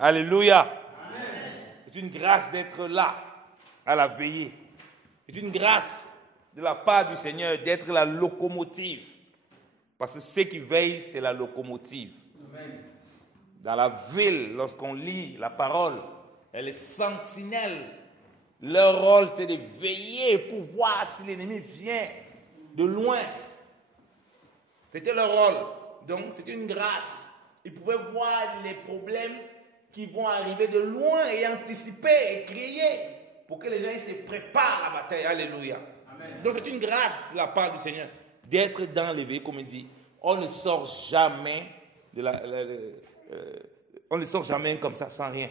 Alléluia. C'est une grâce d'être là, à la veillée. C'est une grâce de la part du Seigneur d'être la locomotive. Parce que ceux qui veillent, c'est la locomotive. Amen. Dans la ville, lorsqu'on lit la parole, les sentinelles, leur rôle, c'est de veiller pour voir si l'ennemi vient de loin. C'était leur rôle. Donc, c'était une grâce. Ils pouvaient voir les problèmes qui vont arriver de loin et anticiper et crier pour que les gens se préparent à la bataille. Alléluia. Amen. Donc, c'est une grâce de la part du Seigneur d'être dans l'éveil, comme il dit. On ne sort jamais on ne sort jamais comme ça sans rien.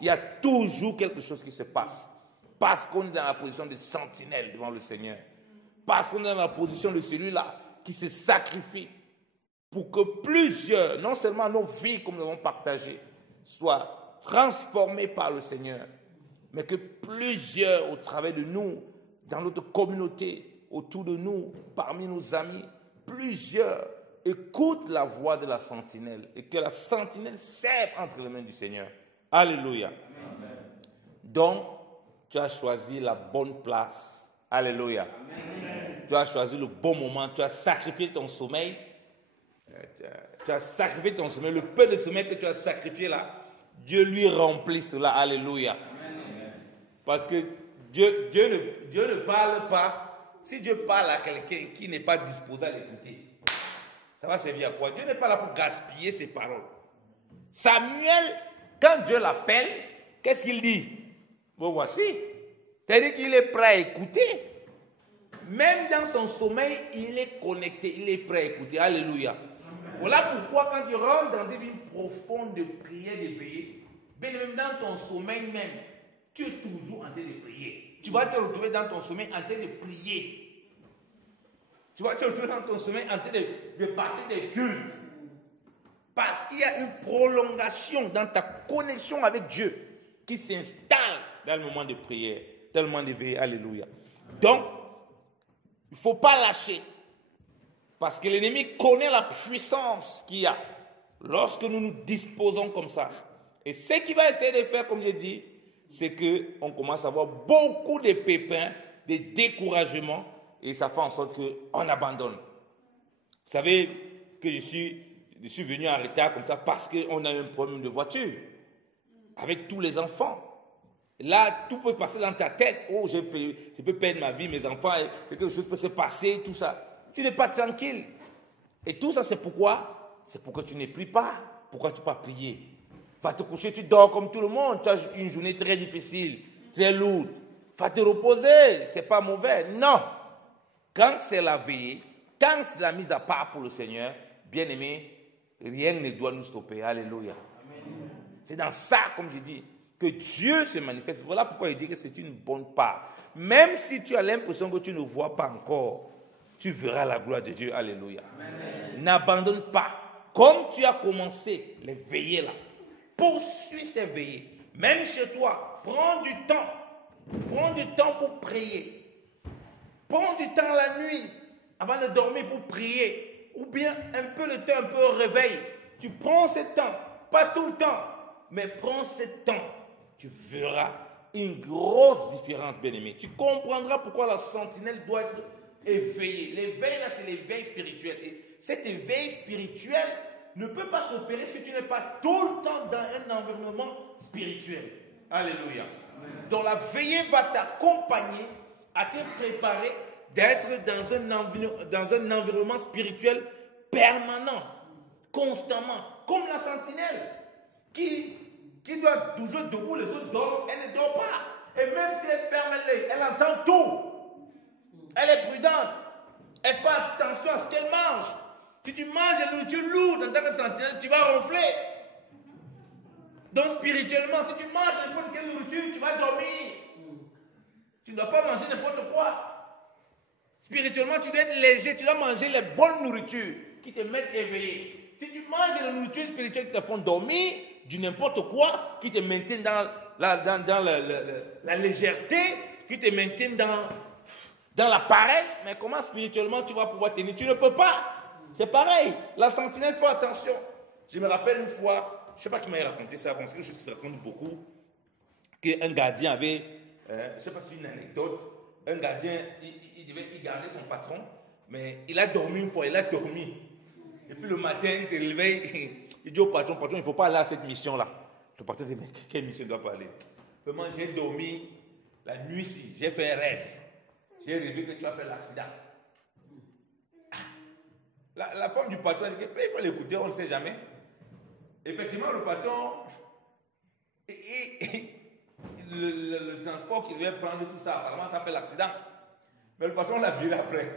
Il y a toujours quelque chose qui se passe. Parce qu'on est dans la position de sentinelle devant le Seigneur. Parce qu'on est dans la position de celui-là qui se sacrifie pour que plusieurs, non seulement nos vies comme nous avons partagées, soient transformées par le Seigneur, mais que plusieurs au travers de nous, dans notre communauté, autour de nous, parmi nos amis, plusieurs écoutent la voix de la sentinelle et que la sentinelle serve entre les mains du Seigneur. Alléluia. Amen. Donc, tu as choisi la bonne place. Alléluia. Amen. Tu as choisi le bon moment. Tu as sacrifié ton sommeil. Tu as sacrifié ton sommeil. Le peu de sommeil que tu as sacrifié là, Dieu lui remplit cela. Alléluia. Amen. Parce que Dieu ne parle pas. Si Dieu parle à quelqu'un qui n'est pas disposé à l'écouter, ça va servir à quoi? Dieu n'est pas là pour gaspiller ses paroles. Samuel, quand Dieu l'appelle, qu'est-ce qu'il dit? Bon, voici. C'est-à-dire qu'il est prêt à écouter. Même dans son sommeil, il est connecté, il est prêt à écouter. Alléluia. Amen. Voilà pourquoi quand tu rentres dans des vies profondes de prière, de veiller, même dans ton sommeil même, tu es toujours en train de prier. Tu vas te retrouver dans ton sommeil en train de prier. Tu vas te retrouver dans ton sommeil en train de passer des cultes. Parce qu'il y a une prolongation dans ta connexion avec Dieu qui s'installe dans le moment de prière, dans le moment de veillée. Alléluia. Donc, il ne faut pas lâcher. Parce que l'ennemi connaît la puissance qu'il y a lorsque nous nous disposons comme ça. Et ce qu'il va essayer de faire, comme j'ai dit, c'est qu'on commence à avoir beaucoup de pépins, de découragements, et ça fait en sorte qu'on abandonne. Vous savez que je suis venu en retard comme ça parce qu'on a eu un problème de voiture avec tous les enfants. Là, tout peut passer dans ta tête. Oh, je peux perdre ma vie, mes enfants, et quelque chose peut se passer, tout ça. Tu n'es pas tranquille. Et tout ça, c'est pourquoi? C'est pour que tu ne pries pas. Pourquoi tu ne pas prier? Va te coucher, tu dors comme tout le monde. Tu as une journée très difficile, très lourde. Va te reposer, c'est pas mauvais. Non. Quand c'est la veillée, quand c'est la mise à part pour le Seigneur, bien aimé, rien ne doit nous stopper. Alléluia. Amen. C'est dans ça, comme je dis, que Dieu se manifeste. Voilà pourquoi il dit que c'est une bonne part. Même si tu as l'impression que tu ne vois pas encore, tu verras la gloire de Dieu. Alléluia. N'abandonne pas. Comme tu as commencé les veillées là, poursuis ces veillées. Même chez toi, prends du temps. Prends du temps pour prier. Prends du temps la nuit avant de dormir pour prier. Ou bien un peu le temps, un peu au réveil. Tu prends ce temps. Pas tout le temps, mais prends ce temps. Tu verras une grosse différence, bien-aimé. Tu comprendras pourquoi la sentinelle doit être éveillée. L'éveil, là, c'est l'éveil spirituel. Et cet éveil spirituel ne peut pas s'opérer si tu n'es pas tout le temps dans un environnement spirituel. Alléluia. Amen. Donc la veillée va t'accompagner à te préparer d'être dans un environnement spirituel permanent, constamment, comme la sentinelle qui doit toujours debout, les autres dorment, elle ne dort pas. Et même si elle ferme l'œil, elle entend tout. Elle est prudente. Elle fait attention à ce qu'elle mange. Si tu manges de la nourriture lourde en tant que sentinelle, tu vas ronfler. Donc spirituellement, si tu manges n'importe quelle nourriture, tu vas dormir. Tu ne dois pas manger n'importe quoi. Spirituellement, tu dois être léger, tu dois manger les bonnes nourritures qui te mettent éveillé. Si tu manges de la nourriture spirituelle qui te font dormir, du n'importe quoi, qui te maintiennent dans la légèreté, qui te maintiennent dans la paresse, mais comment spirituellement tu vas pouvoir tenir? Tu ne peux pas. C'est pareil. La sentinelle, faut attention. Je me rappelle une fois, je ne sais pas qui m'a raconté ça, bon, c'est quelque chose qui se raconte beaucoup, qu'un gardien avait, je ne sais pas si c'est une anecdote, un gardien, il gardait son patron, mais il a dormi une fois, il a dormi. Et puis le matin, il s'est réveillé, il dit au patron, il ne faut pas aller à cette mission-là. Le patron dit, mais quelle mission il ne doit pas aller? Vraiment, j'ai dormi la nuit-ci, j'ai fait un rêve. J'ai rêvé que tu as fait l'accident. La femme du patron dit qu'il faut l'écouter, on ne sait jamais. Effectivement, le patron, le transport qu'il devait prendre, tout ça, apparemment, ça fait l'accident. Mais le patron l'a viré après.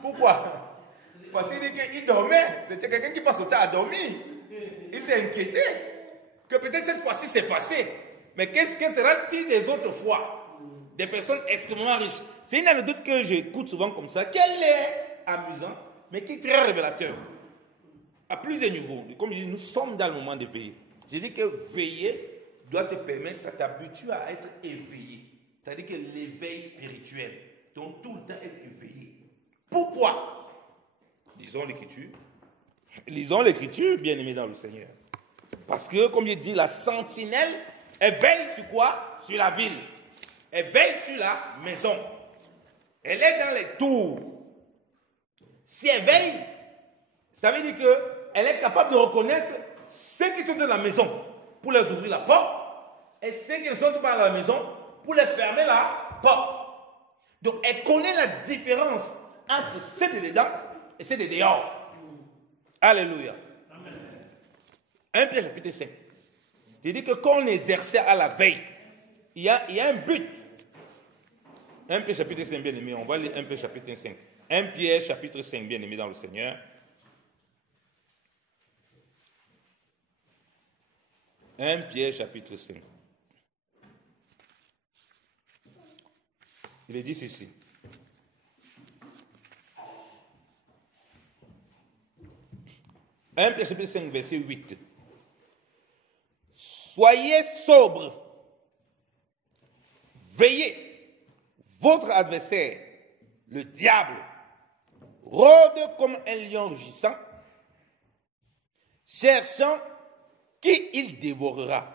Pourquoi? Parce qu'il dit qu'il dormait. C'était quelqu'un qui passe au temps à dormir. Il s'est inquiété que peut-être cette fois-ci c'est passé. Mais qu'est-ce que sera-t-il des autres fois? Des personnes extrêmement riches. C'est une anecdote que j'écoute souvent comme ça, qu'elle est amusante, mais qui est très révélateur. À plusieurs niveaux. Comme je dis, nous sommes dans le moment de veiller. Je dis que veiller doit te permettre, ça t'habitue à être éveillé. C'est-à-dire que l'éveil spirituel. Donc tout le temps être éveillé. Pourquoi? Lisons l'écriture. Lisons l'écriture, bien aimé dans le Seigneur. Parce que, comme je dis, la sentinelle, elle veille sur quoi? Sur la ville. Elle veille sur la maison. Elle est dans les tours. Si elle veille, ça veut dire qu'elle est capable de reconnaître ceux qui sont dans la maison pour leur ouvrir la porte et ceux qui ne sont pas dans la maison pour leur fermer la porte. Donc, elle connaît la différence entre ceux de dedans et ceux de dehors. Alléluia. Amen. 1 Pierre chapitre 5. Il dit que quand on exerçait à la veille, il y a un but. 1 Pierre chapitre 5, bien aimé. On va lire 1 Pierre chapitre 5. 1 Pierre chapitre 5, bien aimé dans le Seigneur. 1 Pierre chapitre 5. Il est dit ceci. 1 Pierre chapitre 5, verset 8. Soyez sobres, veillez. Votre adversaire, le diable, rôde comme un lion rugissant, cherchant qui il dévorera.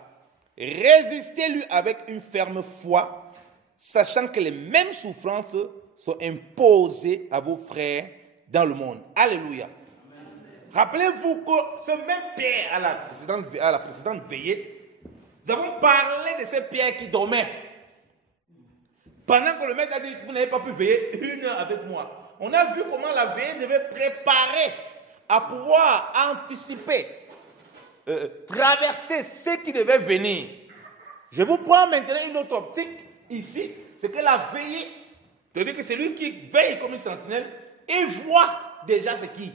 Résistez-lui avec une ferme foi, sachant que les mêmes souffrances sont imposées à vos frères dans le monde. Alléluia. Rappelez-vous que ce même Pierre, à la précédente veillée, nous avons parlé de ce Pierre qui dormait. Pendant que le maître a dit, vous n'avez pas pu veiller 1 heure avec moi. On a vu comment la veillée devait préparer à pouvoir anticiper, traverser ce qui devait venir. Je vous prends maintenant une autre optique ici, c'est que la veillée, c'est-à-dire que c'est lui qui veille comme une sentinelle, il voit déjà ce qui...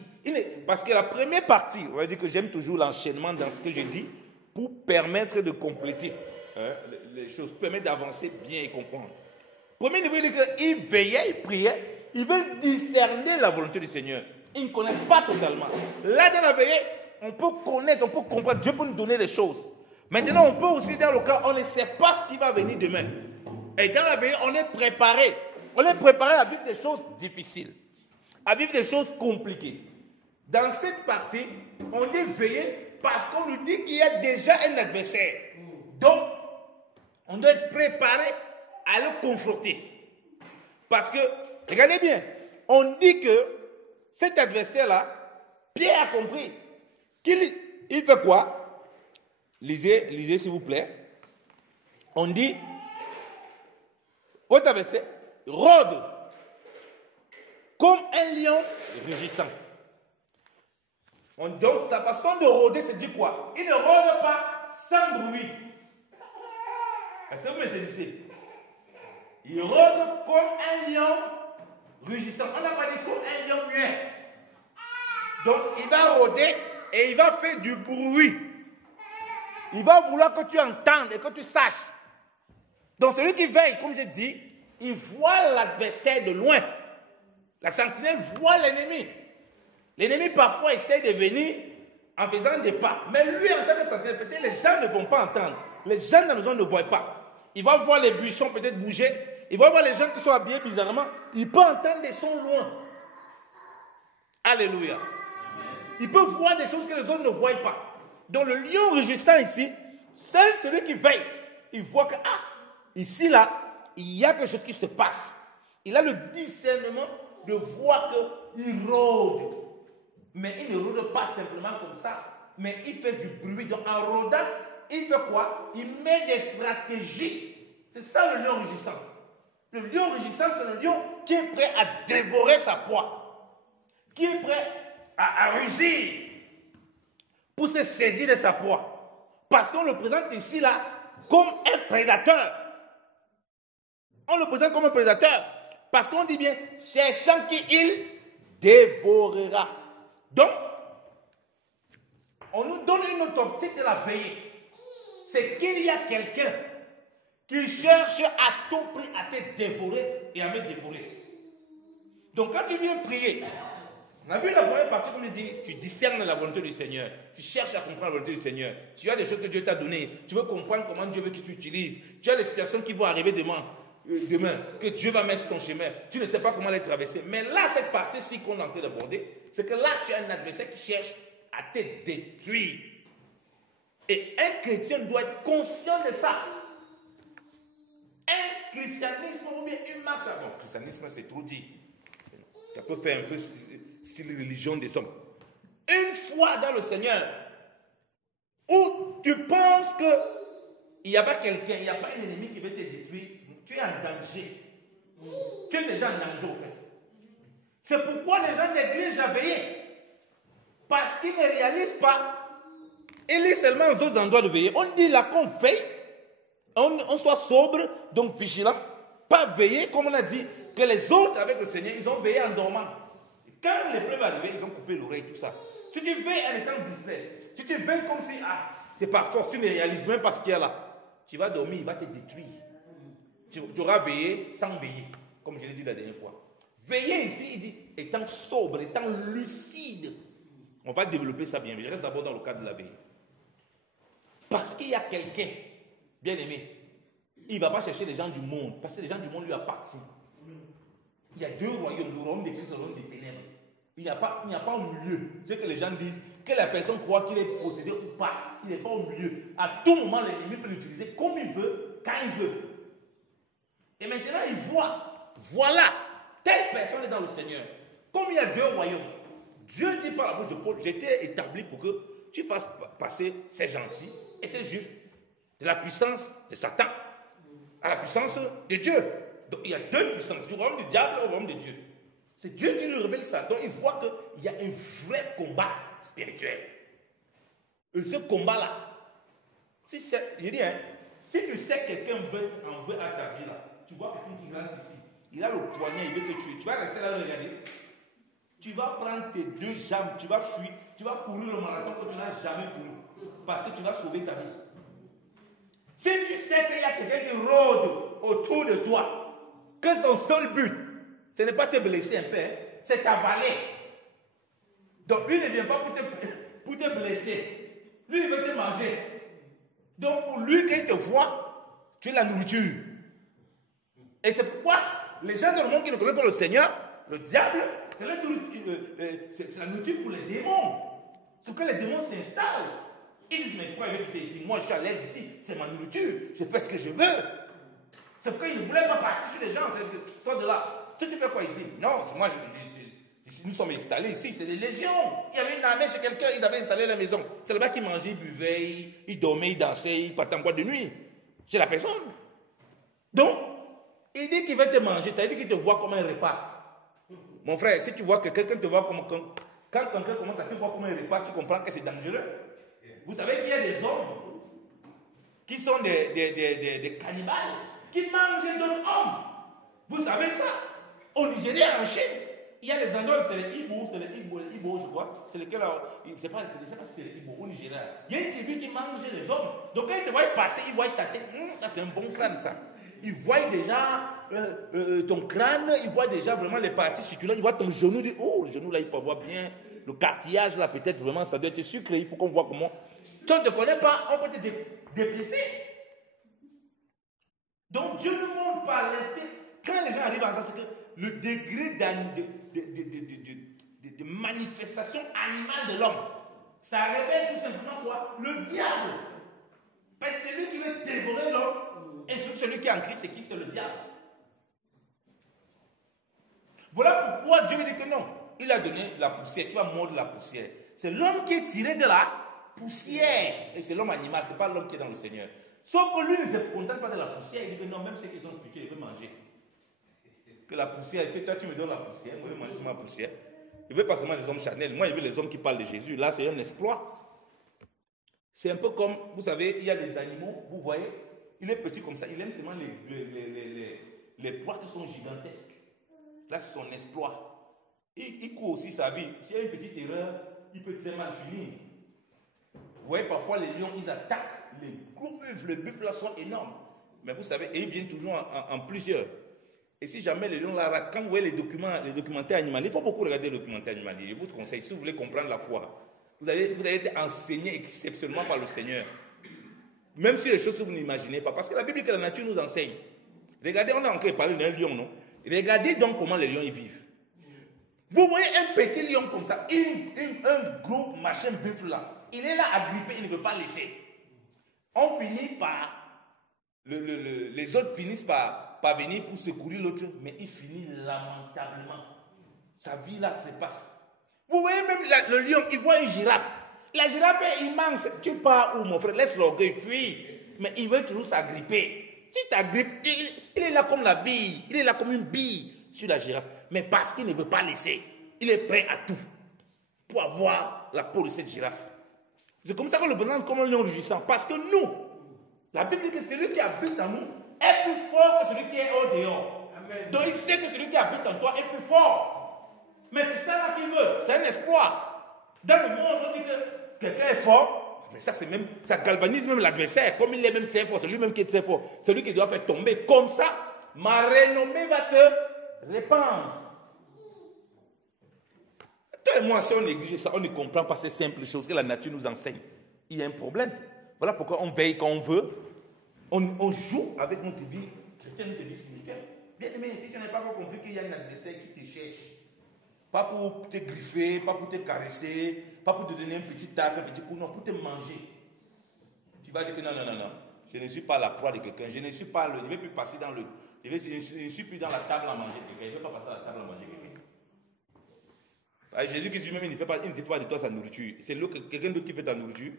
Parce que la première partie, on va dire que j'aime toujours l'enchaînement dans ce que je dis pour permettre de compléter les choses, permettre d'avancer bien et comprendre. Premier niveau, il dit qu'il veillait, il priait, il veut discerner la volonté du Seigneur. Ils ne connaissent pas totalement. Là, dans la veillée, on peut connaître, on peut comprendre, Dieu peut nous donner les choses. Maintenant, on peut aussi, dans le cas, on ne sait pas ce qui va venir demain. Et dans la veillée, on est préparé. On est préparé à vivre des choses difficiles, à vivre des choses compliquées. Dans cette partie, on dit veiller parce qu'on nous dit qu'il y a déjà un adversaire. Donc, on doit être préparé à le confronter. Parce que, regardez bien, on dit que cet adversaire-là, Pierre a compris qu'il fait quoi? Lisez s'il vous plaît. On dit, votre adversaire rôde comme un lion rugissant. Donc, sa façon de rôder, c'est dit quoi? Il ne rôde pas sans bruit. Est-ce que vous me saisissez? Il rôde comme un lion rugissant. On n'a pas dit comme un lion muet. Donc, il va rôder et il va faire du bruit. Il va vouloir que tu entendes et que tu saches. Donc, celui qui veille, comme je dis, il voit l'adversaire de loin. La sentinelle voit l'ennemi. L'ennemi, parfois, essaie de venir en faisant des pas. Mais lui, en tant que sentinelle, peut-être les gens ne vont pas entendre. Les gens de la maison ne voient pas. Il va voir les buissons peut-être bouger. Il va voir les gens qui sont habillés bizarrement. Il peut entendre des sons loin. Alléluia. Il peut voir des choses que les autres ne voient pas. Donc le lion rugissant ici, c'est celui qui veille. Il voit que, ici là, il y a quelque chose qui se passe. Il a le discernement de voir qu'il rôde. Mais il ne rôde pas simplement comme ça, mais il fait du bruit. Donc en rôdant, il fait quoi? Il met des stratégies. C'est ça le lion rugissant. Le lion rugissant, c'est le lion qui est prêt à dévorer sa proie, qui est prêt à rugir pour se saisir de sa proie. Parce qu'on le présente ici là comme un prédateur. On le présente comme un prédateur. Parce qu'on dit bien, cherchant qui il dévorera. Donc, on nous donne une autre optique de la veillée. C'est qu'il y a quelqu'un qui cherche à tout prix à te dévorer et à me dévorer. Donc quand tu viens prier, on a vu la première partie comme il dit, tu discernes la volonté du Seigneur, tu cherches à comprendre la volonté du Seigneur, tu as des choses que Dieu t'a données, tu veux comprendre comment Dieu veut que tu utilises, tu as des situations qui vont arriver demain, que Dieu va mettre sur ton chemin, tu ne sais pas comment les traverser. Mais là, cette partie-ci qu'on est en train d'aborder, c'est que là, tu as un adversaire qui cherche à te détruire. Et un chrétien doit être conscient de ça. Un christianisme ou bien une marche. Bon, christianisme, c'est trop dit. Ça peut faire un peu style religion des hommes. Une foi dans le Seigneur, où tu penses qu'il n'y a pas quelqu'un, il n'y a pas un ennemi qui veut te détruire, tu es en danger. Tu es déjà en danger, au fait. C'est pourquoi les gens négligent à veiller. Parce qu'ils ne réalisent pas. Il est seulement aux autres endroits de veiller. On dit là qu'on veille, on soit sobre, donc vigilant, pas veiller, comme on a dit, que les autres avec le Seigneur, ils ont veillé en dormant. Et quand l'épreuve est arrivée, ils ont coupé l'oreille, tout ça. Si tu veilles en étant distrait, si tu veilles comme si, c'est par force, tu ne réalises même pas ce qu'il y a là, tu vas dormir, il va te détruire. Tu auras veillé sans veiller, comme je l'ai dit la dernière fois. Veiller ici, il dit, étant sobre, étant lucide. On va développer ça bien, mais je reste d'abord dans le cadre de la veille. Parce qu'il y a quelqu'un, bien aimé, il ne va pas chercher les gens du monde, parce que les gens du monde lui appartiennent. Il y a deux royaumes, le royaume des Christ et le royaume des ténèbres. Il n'y a pas au milieu. C'est que les gens disent que la personne croit qu'il est possédé ou pas. Il n'est pas au milieu. À tout moment, l'ennemi peut l'utiliser comme il veut, quand il veut. Et maintenant, il voit, voilà, telle personne est dans le Seigneur. Comme il y a deux royaumes, Dieu dit par la bouche de Paul, j'étais établi pour que tu fasses passer ces gentils et ces juifs de la puissance de Satan à la puissance de Dieu. Donc il y a deux puissances, du royaume du diable au royaume de Dieu. C'est Dieu qui lui révèle ça. Donc il voit qu'il y a un vrai combat spirituel. Et ce combat-là, je dis, si tu sais que quelqu'un en veut à ta vie, là, tu vois quelqu'un qui rentre ici, il a le poignet, il veut te tuer. Tu vas rester là et regarder. Tu vas prendre tes deux jambes, tu vas fuir, tu vas courir le marathon que tu n'as jamais couru. Parce que tu vas sauver ta vie. Si tu sais qu'il y a quelqu'un qui rôde autour de toi, que son seul but, ce n'est pas te blesser un peu, c'est t'avaler. Donc lui ne vient pas pour te blesser. Lui, il veut te manger. Donc pour lui, quand il te voit, tu es la nourriture. Et c'est pourquoi les gens dans le monde qui ne connaissent pas le Seigneur, le diable, c'est la nourriture pour les démons. C'est que les démons s'installent. Ils disent, mais pourquoi il veut quitter ici? Moi, je suis à l'aise ici. C'est ma nourriture. Je fais ce que je veux. C'est pourquoi ils ne voulaient pas partir sur les gens. Sors de là. Tu fais quoi ici? Non, moi, nous sommes installés ici. C'est des légions. Il y avait une armée chez quelqu'un. Ils avaient installé la maison. C'est là-bas qu'ils mangeaient, ils buvaient, ils dormaient, ils dansaient, ils partaient en boîte de nuit. Chez la personne. Donc, il dit qu'il veut te manger. Tu as dit qu'il te voit comme un repas. Mon frère, si tu vois que quelqu'un te voit comme... Quand quelqu'un commence à te voir comme un repas, tu comprends que c'est dangereux. Vous savez qu'il y a des hommes qui sont des cannibales, qui mangent d'autres hommes. Vous savez ça? Au Nigeria, en Chine, il y a des endroits, c'est les Ibo, je crois. C'est lesquels, je ne sais pas si c'est les Ibo au Nigeria. Il y a une tribu qui mange les hommes. Donc quand ils te voient passer, ils voient ta tête. C'est un bon crâne, ça. Ils voient déjà ton crâne, ils voient déjà vraiment les parties circulaires, ils voient ton genou. Oh, le genou là, il peut voir bien. Le cartilage là, peut-être vraiment, ça doit être sucré. Il faut qu'on voit comment. Tu ne te connais pas, on peut te déplacer. Donc Dieu nous montre par l'instinct, quand les gens arrivent à ça, c'est que le degré de manifestation animale de l'homme. Ça révèle tout simplement quoi? Le diable. Parce que celui qui veut dévorer l'homme, et celui qui est en Christ, c'est qui? C'est le diable. Voilà pourquoi Dieu dit que non. Il a donné la poussière, tu vas mordre la poussière. C'est l'homme qui est tiré de la poussière. Et c'est l'homme animal, ce n'est pas l'homme qui est dans le Seigneur. Sauf que lui ne se contente pas de la poussière. Il dit que non, même ceux qui sont spirituels, il veut manger. Que la poussière, que toi tu me donnes la poussière, moi je veux manger sur ma poussière. Il ne veut pas seulement les hommes charnels, moi il veut les hommes qui parlent de Jésus. Là c'est un exploit. C'est un peu comme, vous savez, il y a des animaux, vous voyez, il est petit comme ça, il aime seulement les proies qui sont gigantesques. Là c'est son exploit. Il court aussi sa vie. S'il y a une petite erreur, il peut très mal finir. Vous voyez, parfois les lions, ils attaquent. Les gros buffles, les buffles là sont énormes. Mais vous savez, et ils viennent toujours en plusieurs. Et si jamais les lions la ratent, quand vous voyez les documentaires animaliers, il faut beaucoup regarder les documentaires animaliers. Je vous conseille, si vous voulez comprendre la foi, vous allez être enseigné exceptionnellement par le Seigneur. Même si les choses que vous n'imaginez pas. Parce que la Bible dit que la nature nous enseigne. Regardez, on a encore parlé d'un lion, non? Regardez donc comment les lions y vivent. Vous voyez un petit lion comme ça, un gros machin buffle là, il est là agrippé, il ne veut pas laisser. On finit par, les autres finissent par venir pour secourir l'autre, mais il finit lamentablement. Sa vie là se passe. Vous voyez même le lion, il voit une girafe. La girafe est immense. Tu pars où mon frère? Laisse l'orgueil, fuis. Mais il veut toujours s'agripper. Si tu t'agrippes, il est là comme la bille. Il est là comme une bille sur la girafe. Mais parce qu'il ne veut pas laisser, il est prêt à tout pour avoir la peau de cette girafe. C'est comme ça qu'on le présente comme un lion rugissant. Parce que nous, la Bible dit que celui qui habite en nous est plus fort que celui qui est au dehors. Amen. Donc il sait que celui qui habite en toi est plus fort. Mais c'est ça là qu'il veut. C'est un espoir. Dans le monde, on dit que quelqu'un est fort. Mais ça, c'est même, ça galvanise même l'adversaire. Comme il est même très fort, c'est lui-même qui est très fort. C'est lui qui doit faire tomber. Comme ça, ma renommée va se répandre. Toi et moi, si on néglige ça, on ne comprend pas ces simples choses que la nature nous enseigne. Il y a un problème. Voilà pourquoi on veille quand on veut. On joue avec notre vie chrétienne, notre vie spirituelle. Bien aimé, si tu n'as pas compris qu'il y a un adversaire qui te cherche, pas pour te griffer, pas pour te caresser, pas pour te donner un petit tac, un petit coup, non, pour te manger. Tu vas dire que non, je ne suis pas la proie de quelqu'un, je ne suis pas je ne vais plus passer dans je ne suis plus dans la table à manger quelqu'un, je ne vais pas passer à la table à manger quelqu'un. Jésus lui-même, il ne fait pas de toi sa nourriture. C'est quelqu'un d'autre qui fait ta nourriture.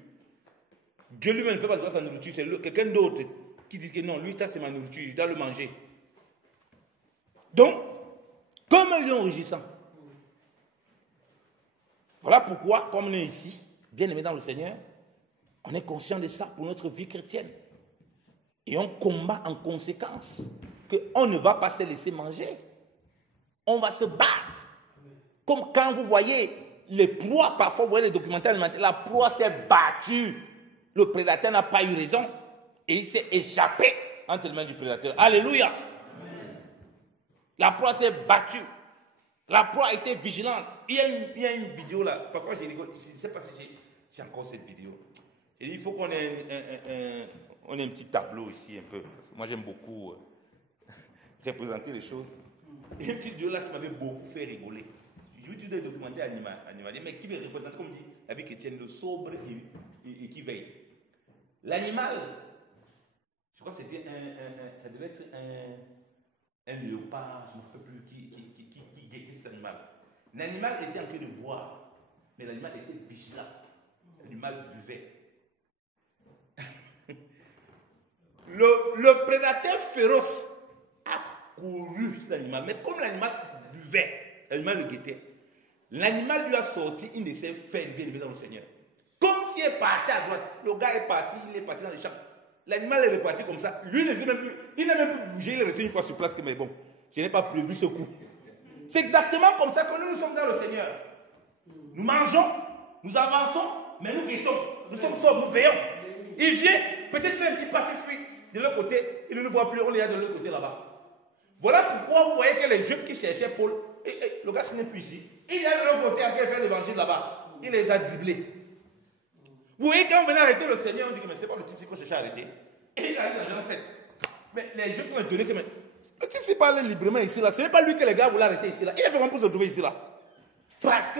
Dieu lui-même ne fait pas de toi sa nourriture. C'est quelqu'un d'autre qui dit que non, lui, ça c'est ma nourriture, je dois le manger. Donc, comme un lion rugissant. Voilà pourquoi, comme on est ici, bien aimé dans le Seigneur, on est conscient de ça pour notre vie chrétienne. Et on combat en conséquence. Qu'on ne va pas se laisser manger. On va se battre. Comme quand vous voyez les proies, parfois vous voyez les documentaires alimentaires, la proie s'est battue. Le prédateur n'a pas eu raison. Et il s'est échappé entre les mains du prédateur. Alléluia. La proie s'est battue. La proie était vigilante. Il y a une vidéo là. Parfois je rigole. Je ne sais pas si j'ai encore cette vidéo. Et il faut qu'on ait un petit tableau ici un peu. Moi j'aime beaucoup représenter les choses. Il y a une petite vidéo là qui m'avait beaucoup fait rigoler. Je veux dire des documentaires animaliers, mais qui veut représenter, comme dit la vie chrétienne, le sobre et qui veille. L'animal, je crois que c'était ça devait être un léopard, je ne me rappelle plus, qui guettait cet animal. L'animal était en train de boire, mais l'animal était vigilant. L'animal buvait. Le prédateur féroce a couru sur l'animal, mais comme l'animal buvait, l'animal le guettait. L'animal lui a sorti une de ses fers bien élevées dans le Seigneur. Comme s'il est parti à droite. Le gars est parti, il est parti dans les champs. L'animal est reparti comme ça. Lui, il n'a même plus bougé, il est resté une fois sur place. Mais bon, je n'ai pas prévu ce coup. C'est exactement comme ça que nous sommes dans le Seigneur. Nous mangeons, nous avançons, mais nous guettons. Nous sommes sobres, nous veillons. Il vient, peut-être faire un petit passé fuit. De l'autre côté, il ne nous voit plus, on est de l'autre côté là-bas. Voilà pourquoi vous voyez que les Juifs qui cherchaient Paul, le gars n'est plus ici. Il est de l'autre côté en train de faire l'évangile là-bas. Il les a dribblés. Vous voyez, quand on venait arrêter le Seigneur, on dit que mais c'est pas le type qu'on cherchait à arrêter. Et il arrive dans Jean 7. Mais les Juifs sont étonnés que mais, le type s'est parlé librement ici là. Ce n'est pas lui que les gars voulaient arrêter ici là. Il est vraiment pour se trouver ici là. Parce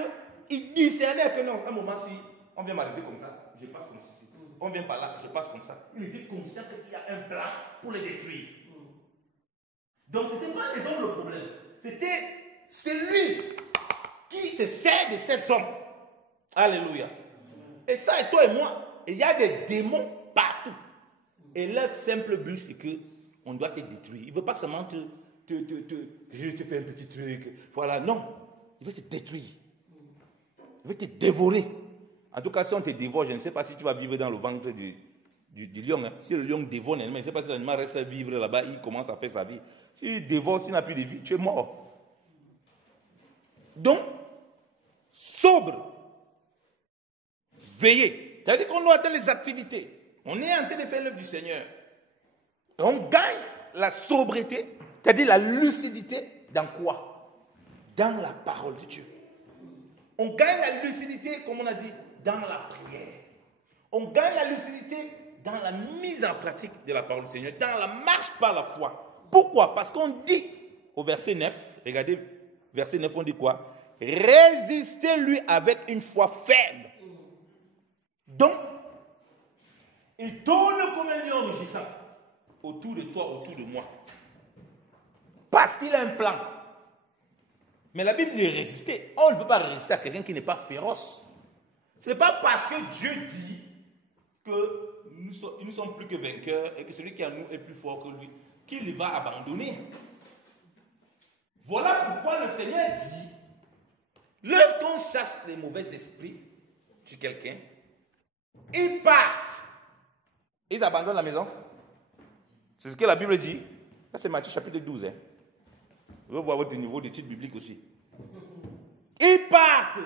qu'il discernait que non, à un moment si On vient m'arrêter comme ça, je passe comme ceci. On vient par là, je passe comme ça. Il était conscient qu'il y a un plan pour les détruire. Donc, ce n'était pas les hommes le problème. C'était celui qui se sert de ces hommes. Alléluia. Et ça, et toi et moi, il y a des démons partout. Et leur simple but, c'est qu'on doit te détruire. Il ne veut pas seulement je te fais un petit truc. Voilà, non. Il veut te détruire. Il veut te dévorer. En tout cas, si on te dévore, je ne sais pas si tu vas vivre dans le ventre du lion. Hein. Si le lion dévore l'animal, je ne sais pas si l'animal reste à vivre là-bas, il commence à faire sa vie. S'il dévore, s'il n'a plus de vie, tu es mort. Donc, sobre, veillez. C'est-à-dire qu'on doit dans les activités. On est en train de faire l'œuvre du Seigneur. Et on gagne la sobriété, c'est-à-dire la lucidité, dans quoi? Dans la parole de Dieu. On gagne la lucidité, comme on a dit, dans la prière. On gagne la lucidité dans la mise en pratique de la parole du Seigneur, dans la marche par la foi. Pourquoi? Parce qu'on dit au verset 9, regardez, verset 9, on dit quoi? Résistez-lui avec une foi ferme. Donc, il tourne comme un lion rugissant autour de toi, autour de moi. Parce qu'il a un plan. Mais la Bible dit résister. On ne peut pas résister à quelqu'un qui n'est pas féroce. Ce n'est pas parce que Dieu dit que nous ne sommes plus que vainqueurs et que celui qui est en nous est plus fort que lui, qu'il va abandonner. Voilà pourquoi le Seigneur dit, lorsqu'on chasse les mauvais esprits sur quelqu'un, ils partent. Ils abandonnent la maison. C'est ce que la Bible dit. Ça, c'est Matthieu chapitre 12. Hein. Je veux voir votre niveau d'étude biblique aussi. Ils partent.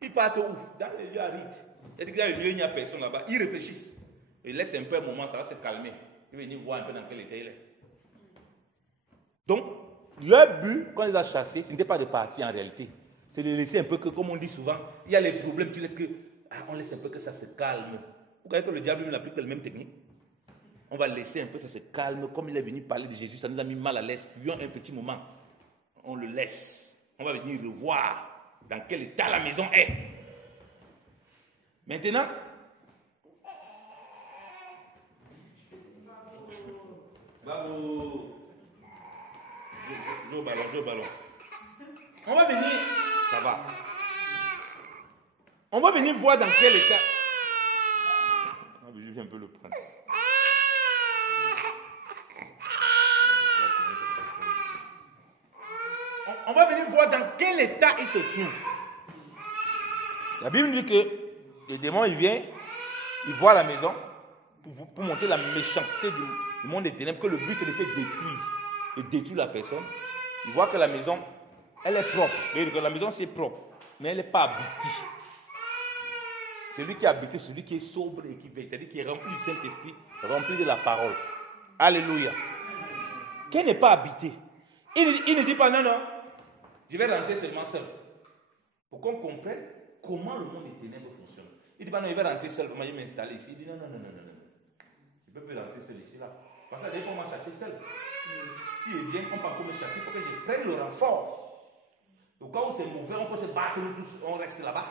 Ils partent où? Dans les lieux arides. C'est-à-dire que dans les lieux, il n'y a personne là-bas. Ils réfléchissent. Ils laissent un peu un moment, ça va se calmer. Ils vont venir voir un peu dans quel état il est. Donc, leur but, quand ils les ont chassés, ce n'était pas de partir en réalité. C'est de laisser un peu que, comme on dit souvent, il y a les problèmes, tu laisses que, on laisse un peu que ça se calme. Vous voyez que le diable n'applique la même technique. On va laisser un peu, ça se calme. Comme il est venu parler de Jésus, ça nous a mis mal à l'aise. Fuyons un petit moment. On le laisse. On va venir revoir dans quel état la maison est. Maintenant, bravo. Joue au ballon. On va venir, ça va. On va venir voir dans quel état. Je viens un peu le prendre. On va venir voir dans quel état il se trouve. La Bible dit que les démons, ils viennent, ils voient la maison pour montrer la méchanceté du monde des ténèbres, que le but c'est de détruire la personne. Ils voient que la maison, elle est propre. Que la maison c'est propre, mais elle n'est pas habitée. Celui qui est habité, celui qui est sobre et qui veille, c'est-à-dire qui est rempli du Saint-Esprit, rempli de la parole. Alléluia. Qui n'est pas habité. Il ne dit pas non, je vais rentrer seulement seul. Pour qu'on comprenne comment le monde des ténèbres fonctionne. Il dit pas non, je vais rentrer seul, comment je vais m'installer ici. Il dit non. Je ne peux plus rentrer seul ici là. Parce que des fois on m'a cherché seul. S'il vient, on peut me chercher, il faut que je prenne le renfort. Au cas où c'est mauvais, on peut se battre nous tous, on reste là-bas.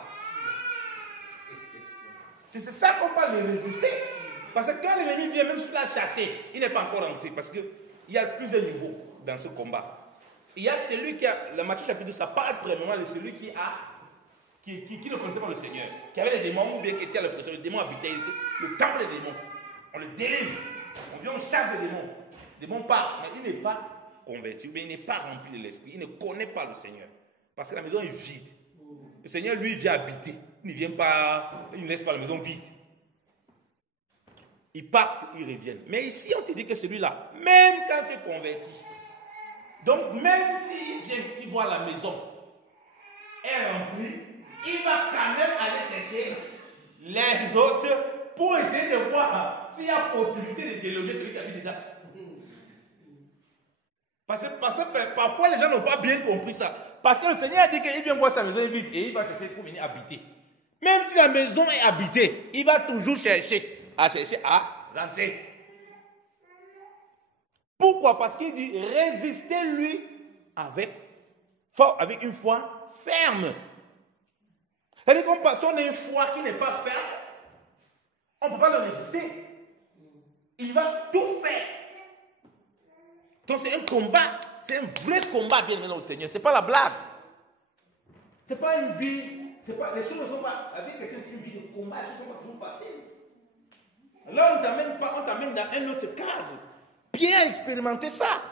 C'est ça qu'on parle de résister. Parce que quand l'ennemi vient, même si tu l'as chassé, il n'est pas encore rentré. Parce qu'il y a plusieurs niveaux dans ce combat. Il y a celui qui a, le Matthieu chapitre 2, ça parle premièrement de celui qui ne connaissait pas le Seigneur, qui avait les démons, ou bien qui était à l'oppression, le démon habitait, le temple des démons. On le délivre. On vient, on chasse les démons. Les démons partent, mais il n'est pas converti, ou bien il n'est pas rempli de l'esprit, il ne connaît pas le Seigneur. Parce que la maison est vide. Le Seigneur, lui, vient habiter. Il ne vient pas, il ne laisse pas la maison vide. Ils partent, ils reviennent. Mais ici, on te dit que celui-là, même quand tu es converti, donc même s'il vient, il voit la maison est remplie, il va quand même aller chercher les autres pour essayer de voir s'il y a possibilité de déloger celui qui habite dedans. Parce que parfois les gens n'ont pas bien compris ça. Parce que le Seigneur a dit qu'il vient voir sa maison vide et il va chercher pour venir habiter. Même si la maison est habitée, il va toujours chercher à rentrer. Pourquoi? Parce qu'il dit résistez-lui avec une foi ferme. C'est-à-dire si on a une foi qui n'est pas ferme, on ne peut pas le résister. Il va tout faire. Donc c'est un combat, c'est un vrai combat bien aimé au Seigneur. Ce n'est pas la blague. Ce n'est pas une vie, les choses ne sont pas, la vie chrétienne c'est une vie de combat, les choses ne sont pas toujours faciles. Là on t'amène dans un autre cadre. Bien expérimenter ça.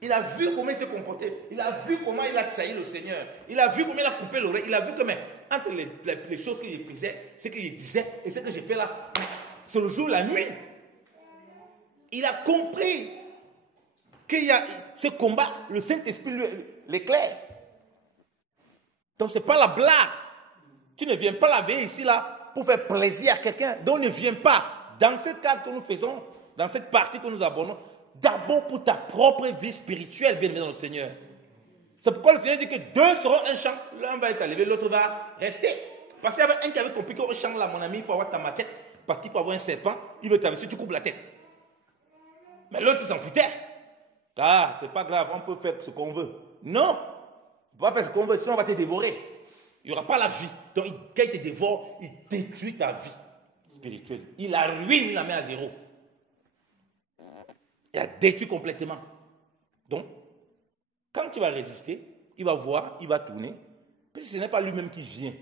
Il a vu comment il s'est comporté. Il a vu comment il a trahi le Seigneur. Il a vu comment il a coupé l'oreille. Il a vu que mais, entre les choses qu'il faisait, ce qu'il disait et ce que j'ai fait là, c'est le jour et la nuit. Il a compris qu'il y a ce combat, le Saint-Esprit l'éclaire. Donc ce n'est pas la blague. Tu ne viens pas la veille ici là pour faire plaisir à quelqu'un. Donc ne viens pas dans ce cadre que nous faisons, dans cette partie que nous abordons, d'abord pour ta propre vie spirituelle, bien dans le Seigneur. C'est pourquoi le Seigneur dit que deux seront un champ. L'un va être levé, l'autre va rester. Parce qu'il y avait un qui avait compris qu'au champ là, mon ami, il faut avoir ta machette. Parce qu'il faut avoir un serpent, il veut t'avertir, tu coupes la tête. Mais l'autre, il s'en foutait. Ah, c'est pas grave, on peut faire ce qu'on veut. Non, on ne peut pas faire ce qu'on veut, sinon on va te dévorer. Il n'y aura pas la vie. Donc, quand il te dévore, il détruit ta vie spirituelle. Il la ruine, il la met à zéro. Il la détruit complètement. Donc, quand tu vas résister, il va voir, il va tourner. Puis ce n'est pas lui-même qui vient.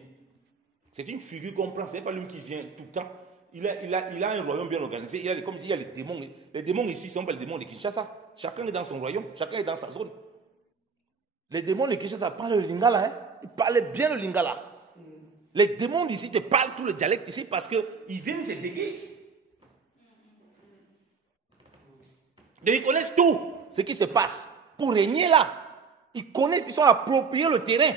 C'est une figure qu'on prend, ce n'est pas lui-même qui vient tout le temps. Il a un royaume bien organisé. Comme il y a les démons. Les démons ici ne sont pas les démons de Kinshasa. Chacun est dans son royaume, chacun est dans sa zone. Les démons de Kinshasa parlent le lingala. Hein? Ils parlent bien le lingala. Les démons d'ici te parlent tout le dialecte ici parce qu'ils viennent se déguisent. Ils connaissent tout ce qui se passe pour régner là. Ils connaissent, ils sont appropriés le terrain.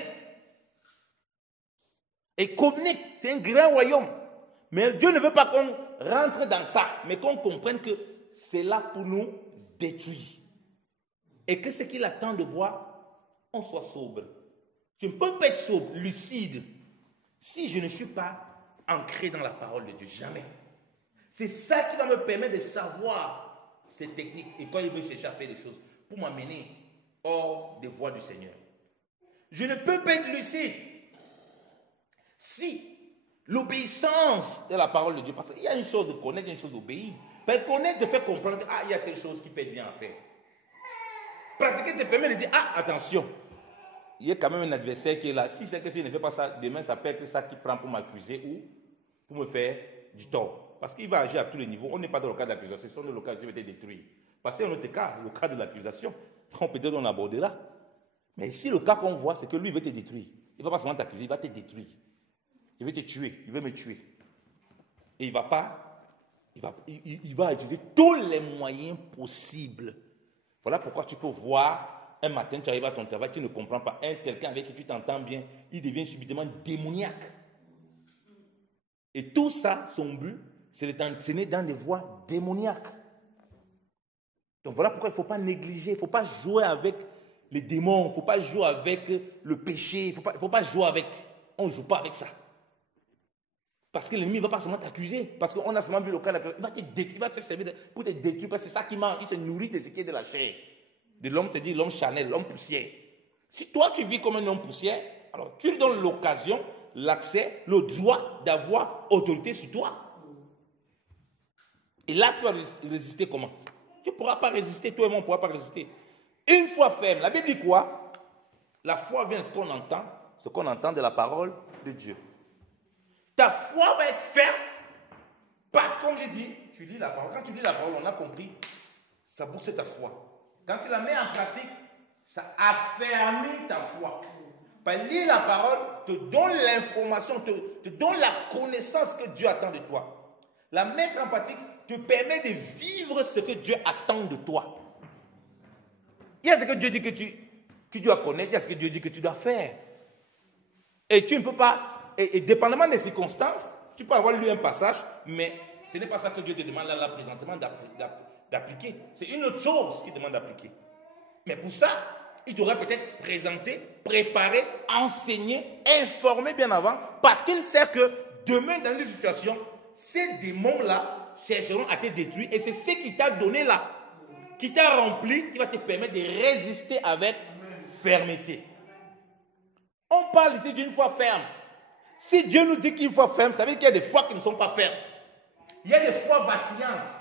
Et communiquent. C'est un grand royaume. Mais Dieu ne veut pas qu'on rentre dans ça, mais qu'on comprenne que c'est là pour nous détruire. Et que ce qu'il attend de voir, on soit sobre. Je ne peux pas être sobre, lucide, si je ne suis pas ancré dans la parole de Dieu. Jamais. C'est ça qui va me permettre de savoir ces techniques. Et quand il veut chercher à faire des choses, pour m'amener hors des voies du Seigneur. Je ne peux pas être lucide si l'obéissance de la parole de Dieu, parce qu'il y a une chose de connaître, une chose d'obéir. Connaître te fait comprendre que il y a telle chose qui peut être bien à faire. Pratiquer te permet de dire, attention, il y a quand même un adversaire qui est là. Si c'est que s'il ne fait pas ça, demain ça peut être ça qui prend pour m'accuser ou pour me faire du tort. Parce qu'il va agir à tous les niveaux. On n'est pas dans le cas de l'accusation, c'est dans le cas où il va être détruit. Parce que c'est un autre cas, le cas de l'accusation. Peut-être on abordera. Mais ici, le cas qu'on voit, c'est que lui, il veut te détruire. Il ne va pas seulement t'accuser, il va te détruire. Il veut te tuer, il veut me tuer. Et il va utiliser tous les moyens possibles. Voilà pourquoi tu peux voir, un matin tu arrives à ton travail, tu ne comprends pas, quelqu'un avec qui tu t'entends bien, il devient subitement démoniaque. Et tout ça, son but, c'est de t'entraîner dans des voies démoniaques. Donc voilà pourquoi il ne faut pas négliger, il ne faut pas jouer avec les démons, il ne faut pas jouer avec le péché, il ne faut pas jouer avec, on ne joue pas avec ça. Parce que l'ennemi ne va pas seulement t'accuser. Parce qu'on a seulement vu le cas d'accusation. Il va te servir pour te détruire. Parce que c'est ça qui mange. Il se nourrit de ce qui est de la chair. De l'homme, te dit l'homme charnel, l'homme poussière. Si toi tu vis comme un homme poussière, alors tu lui donnes l'occasion, l'accès, le droit d'avoir autorité sur toi. Et là, tu vas résister comment? Tu ne pourras pas résister. Toi et moi, on ne pourra pas résister. Une fois ferme. La Bible dit quoi? La foi vient de ce qu'on entend de la parole de Dieu. Ta foi va être ferme parce que, comme j'ai dit, tu lis la parole. Quand tu lis la parole, on a compris, ça booste ta foi. Quand tu la mets en pratique, ça affermit ta foi. Lire la parole te donne l'information, te donne la connaissance que Dieu attend de toi. La mettre en pratique te permet de vivre ce que Dieu attend de toi. Il y a ce que Dieu dit que tu dois connaître, il y a ce que Dieu dit que tu dois faire. Et tu ne peux pas... Et dépendamment des circonstances, tu peux avoir lu un passage, mais ce n'est pas ça que Dieu te demande là présentement d'appliquer. C'est une autre chose qu'il demande d'appliquer. Mais pour ça, il t'aurait peut-être présenté, préparé, enseigné, informé bien avant, parce qu'il sait que demain, dans une situation, ces démons-là chercheront à te détruire, et c'est ce qui t'a donné là, qui t'a rempli, qui va te permettre de résister avec fermeté. On parle ici d'une foi ferme. Si Dieu nous dit qu'il faut ferme, ça veut dire qu'il y a des foi qui ne sont pas fermes. Il y a des foi vacillantes.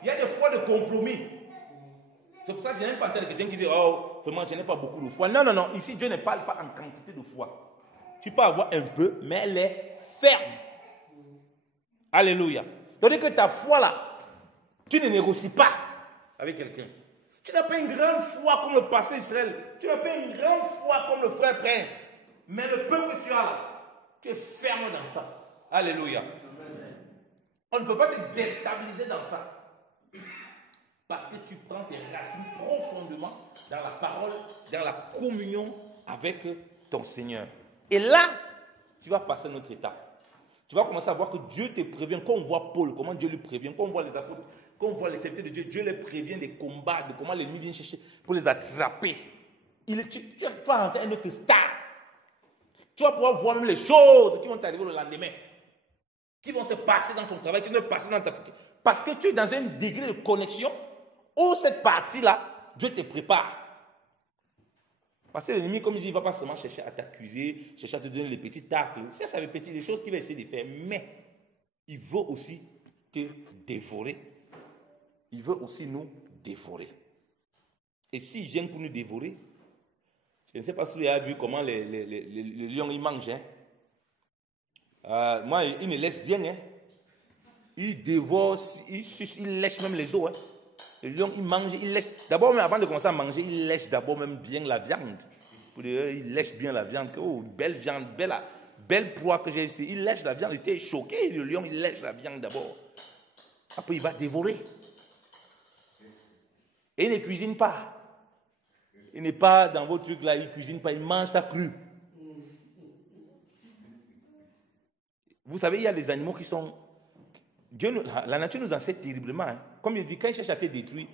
Il y a des foi de compromis. C'est pour ça que je n'aime pas entendre quelqu'un qui dit oh, vraiment, je n'ai pas beaucoup de foi. Non, non, non. Ici, Dieu ne parle pas en quantité de foi. Tu peux avoir un peu, mais elle est ferme. Alléluia. C'est-à-dire que ta foi là, tu ne négocies pas avec quelqu'un. Tu n'as pas une grande foi comme le pasteur Israël. Tu n'as pas une grande foi comme le frère Prince. Mais le peu que tu as là, tu es ferme dans ça. Alléluia. On ne peut pas te déstabiliser dans ça. Parce que tu prends tes racines profondément dans la parole, dans la communion avec ton Seigneur. Et là, tu vas passer à notre étape. Tu vas commencer à voir que Dieu te prévient. Quand on voit Paul, comment Dieu lui prévient. Quand on voit les apôtres, quand on voit les serviteurs de Dieu, Dieu les prévient des combats, de comment l'ennemi vient chercher pour les attraper. Tu vas rentrer à un autre stade. Tu vas pouvoir voir même les choses qui vont t'arriver le lendemain. Qui vont se passer dans ton travail, qui vont se passer dans ta famille. Parce que tu es dans un degré de connexion où cette partie-là, Dieu te prépare. Parce que l'ennemi, comme il dit, il ne va pas seulement chercher à t'accuser, chercher à te donner les petits tacles. Ça veut petit des choses qu'il va essayer de faire. Mais il veut aussi te dévorer. Il veut aussi nous dévorer. Et s'il vient pour nous dévorer, je ne sais pas si vous avez vu comment les lions ils mangent. Hein. Moi, ils me laissent bien. Hein. Ils dévorent, ils lèchent même les os. Hein. Le lion, il mange, il lèche. D'abord, même avant de commencer à manger, il lèche d'abord même bien la viande. Il lèche bien la viande. Oh, belle viande, belle proie que j'ai ici. Il lèche la viande. Il était choqué. Le lion, il lèche la viande d'abord. Après, il va dévorer. Et il ne cuisine pas. Il n'est pas dans vos trucs là, il ne cuisine pas, il mange ça cru. Vous savez, il y a des animaux qui sont... la nature nous enseigne terriblement. Hein. Comme il dit, quand il cherche à te détruire,